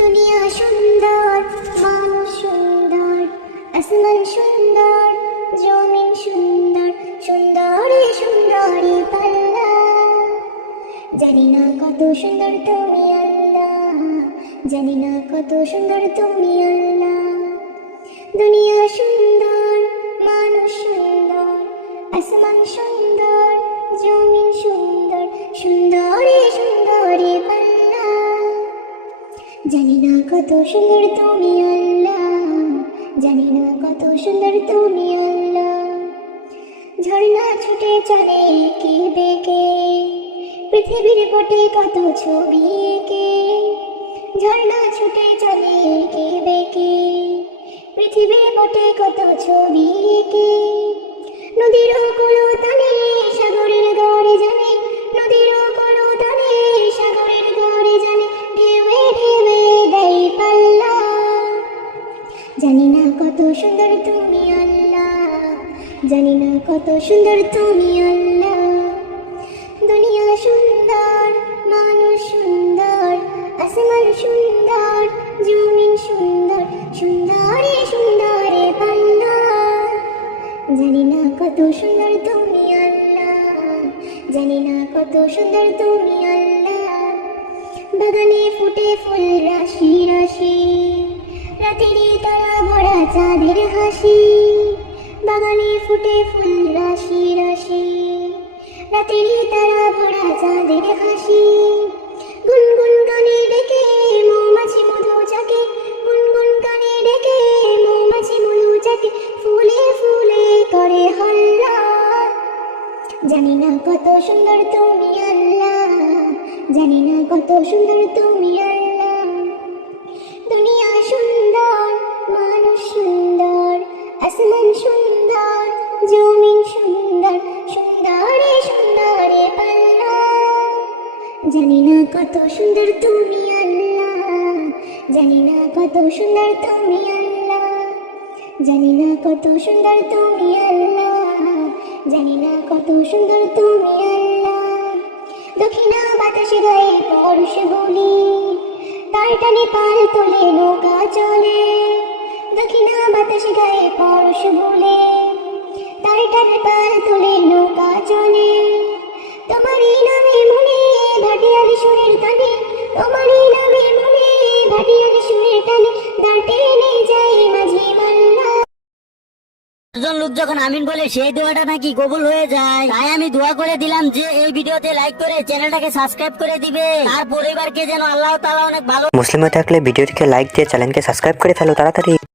দুনিয়া সুন্দর, মানুষ সুন্দর, আসমান সুন্দর, জমিন সুন্দর, সুন্দরী সুন্দরী পাল্লা। জানি না কত সুন্দর তুমি আল্লাহ, জানি না কত সুন্দর তুমি আল্লাহ। দুনিয়া সুন্দর, মানুষ সুন্দর, আসমান সুন্দর, জমিন সুন্দর, সুন্দরী সুন্দরী পাল্লা। জানি না কত সুন্দর তুমি আল্লাহ, জানি না কত সুন্দর তুমি আল্লাহ। ঝর্ণা ছুটে চলে এঁকে বেঁকে, পৃথিবীর পটে কত ছবি এঁকে। ঝর্ণা ছুটে চলে এঁকে বেঁকে, পৃথিবীর পটে কত ছবি এঁকে। নদীর কলতানে সাগরের গড়ে জানে, নদীর কলতানে সাগরের গড়ে জানে, ঢেউয়ে ঢেউয়ে দেয় পাল্লা। জানি না কত সুন্দর তুমি আল্লাহ, জানি না কত সুন্দর তুমি আল্লাহ। দুনিয়া সুন্দর, মানুষ সুন্দর, আসমান সুন্দর, জমিন সুন্দর, সুন্দরী সুন্দরী পাল্লা। জানি না কত সুন্দর তুমি আল্লাহ, জানি না কত সুন্দর তুমি আল্লাহ। বাগানে ফুটে ফুল রাশি রাশি, রাতেরই তারা ভরা চাঁদের হাসি। বাগানে ফুটে ফুল রাশি রাশি, রাতেরই তারা ভরা চাঁদের হাসি। গুনগুন গানে ডেকে মৌমাছি মধু চাকে, গুনগুন গানে ডেকে মৌমাছি মধু চাকে, ফুলে ফুলে করে হল্লা। জানি না কত সুন্দর তুমি আল্লাহ, জানি না কত সুন্দর তুমি আল্লাহ। দুনিয়া সুন্দর, মানুষ সুন্দর, আসমান সুন্দর, জমিন সুন্দর, সুন্দরী সুন্দরী পাল্লা। জানি না কত সুন্দর তুমি আল্লাহ, জানি না কত সুন্দর তুমি আল্লাহ। জানি না কত সুন্দর তুমি আল্লাহ, জানি না কত সুন্দর তুমি আল্লাহ। দক্ষিণা বাতাসে গায়ে পরশ বলি, তার টানে পাল তোলে নৌকা চলে। দক্ষিণা বাতাসে গায়ে পরশ বলে, তার টানে পাল তোলে নৌকা চলে। তোমারই নামে মনে ভাটিয়ালি সুরের টানে, তোমারই নামে মনে ভাটিয়ালি সুরের টানে, দাঁড় টেনে যায় মাঝি মাল্লা। একজন লোক যখন আমিন বলে সেই দোয়াটা নাকি কবুল হয়ে যায়, তাই আমি দোয়া করে দিলাম যে এই ভিডিওতে লাইক করে চ্যানেলটাকে সাবস্ক্রাইব করে দিবে, আর পরিবারকে যেন আল্লাহ তাআলা অনেক ভালো। মুসলিম হয়ে থাকলে ভিডিওটিকে লাইক দিয়ে চ্যানেলকে সাবস্ক্রাইব করে ফেলো তাড়াতাড়ি।